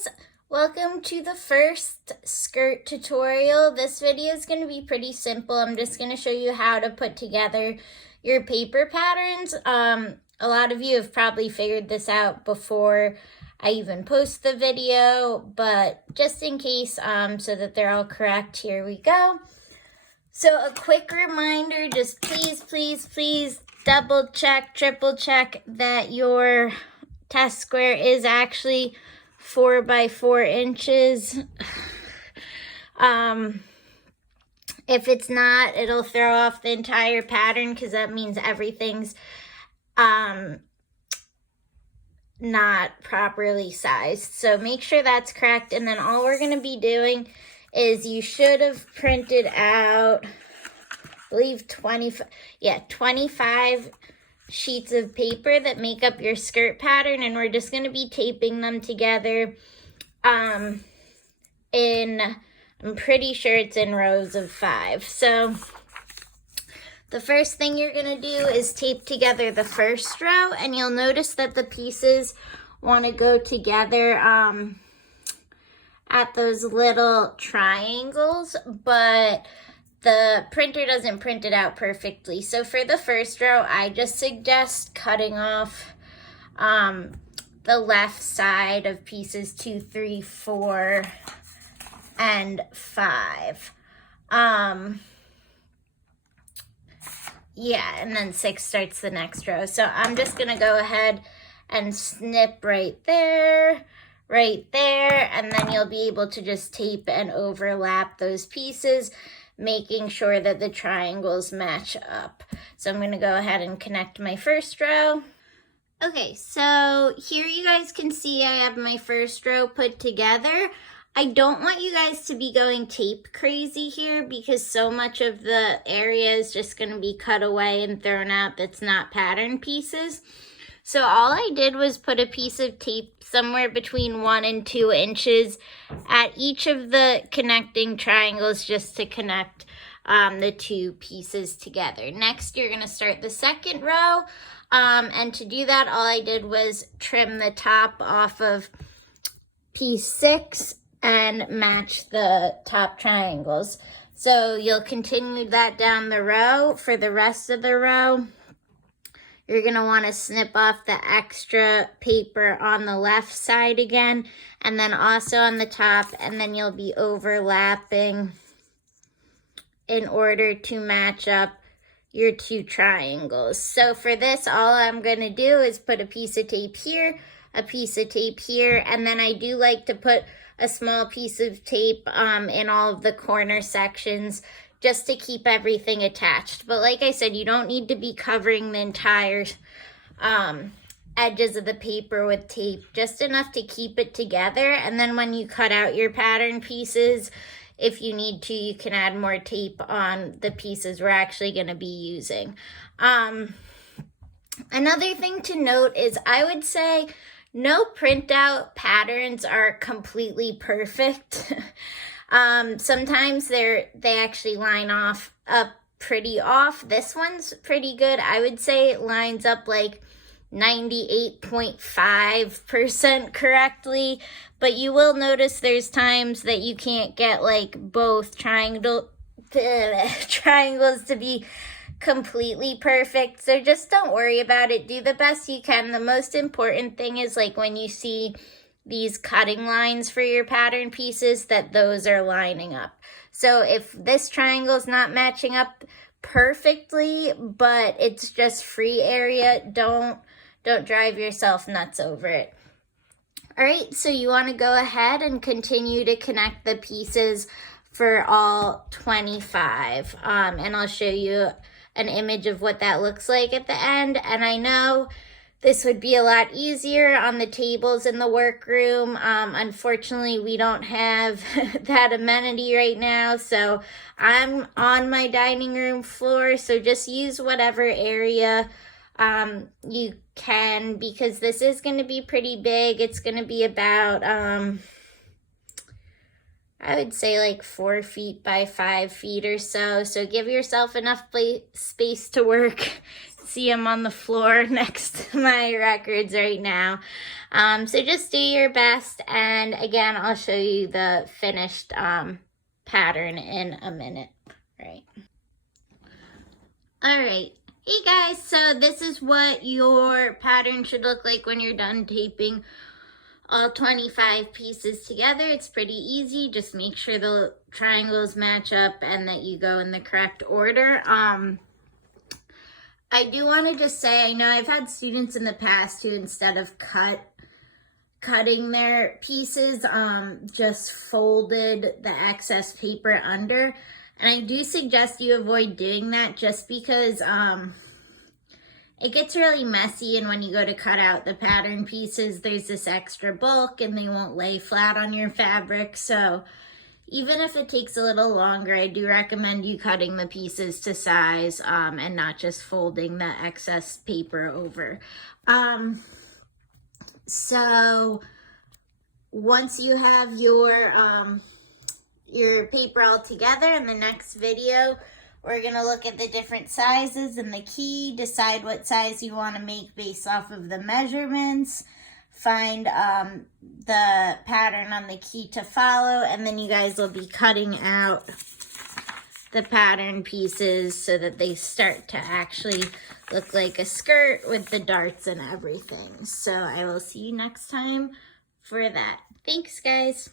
guys, welcome to the first skirt tutorial. This video is going to be pretty simple. I'm just going to show you how to put together your paper patterns. A lot of you have probably figured this out before I even post the video, but just in case, so that they're all correct, here we go. So a quick reminder, just please double check, triple check that your test square is actually 4 by 4 inches. If it's not, it'll throw off the entire pattern because that means everything's not properly sized. So make sure that's correct. And then all we're going to be doing is you should have printed out, I believe 25 sheets of paper that make up your skirt pattern, and we're just going to be taping them together I'm pretty sure it's in rows of 5. So the first thing you're going to do is tape together the first row, and you'll notice that the pieces want to go together at those little triangles, but the printer doesn't print it out perfectly. So for the first row, I just suggest cutting off the left side of pieces 2, 3, 4, and 5. Yeah, and then 6 starts the next row. So I'm just gonna go ahead and snip right there, and then you'll be able to just tape and overlap those pieces, making sure that the triangles match up. So I'm going to go ahead and connect my first row. Okay, so here you guys can see I have my first row put together. I don't want you guys to be going tape crazy here because so much of the area is just going to be cut away and thrown out that's not pattern pieces. So all I did was put a piece of tape somewhere between 1 and 2 inches at each of the connecting triangles just to connect the 2 pieces together. Next, you're going to start the second row. And to do that, all I did was trim the top off of piece 6 and match the top triangles. So you'll continue that down the row. For the rest of the row, you're going to want to snip off the extra paper on the left side again, and then also on the top, and then you'll be overlapping in order to match up your 2 triangles. So for this, all I'm going to do is put a piece of tape here, a piece of tape here, and then I do like to put a small piece of tape in all of the corner sections just to keep everything attached. But like I said, you don't need to be covering the entire edges of the paper with tape, just enough to keep it together. And then when you cut out your pattern pieces, if you need to, you can add more tape on the pieces we're actually going to be using. Another thing to note is I would say no printout patterns are completely perfect. Sometimes they actually line up pretty off. This one's pretty good. I would say it lines up like 98.5% correctly, but you will notice there's times that you can't get like both triangles to be completely perfect. So just don't worry about it. Do the best you can. The most important thing is like when you see these cutting lines for your pattern pieces, that those are lining up. So if this triangle is not matching up perfectly, but it's just free area, don't drive yourself nuts over it. All right, so you want to go ahead and continue to connect the pieces for all 25. And I'll show you an image of what that looks like at the end. And I know this would be a lot easier on the tables in the workroom. Unfortunately, we don't have that amenity right now, so I'm on my dining room floor, so just use whatever area you can, because this is going to be pretty big. It's going to be about, I would say like 4 feet by 5 feet or so. So give yourself enough space to work see them on the floor next to my records right now. So just do your best, and again, I'll show you the finished pattern in a minute. Right. All right. Hey guys, so this is what your pattern should look like when you're done taping all 25 pieces together. It's pretty easy. Just make sure the triangles match up and that you go in the correct order. I do want to just say, I know I've had students in the past who, instead of cutting their pieces, just folded the excess paper under. And I do suggest you avoid doing that, just because it gets really messy, and when you go to cut out the pattern pieces, there's this extra bulk and they won't lay flat on your fabric. So even if it takes a little longer, I do recommend you cutting the pieces to size and not just folding the excess paper over. So once you have your paper all together, in the next video, we're going to look at the different sizes and the key, decide what size you want to make based off of the measurements, find the pattern on the key to follow, and then you guys will be cutting out the pattern pieces so that they start to actually look like a skirt with the darts and everything. So I will see you next time for that. Thanks, guys.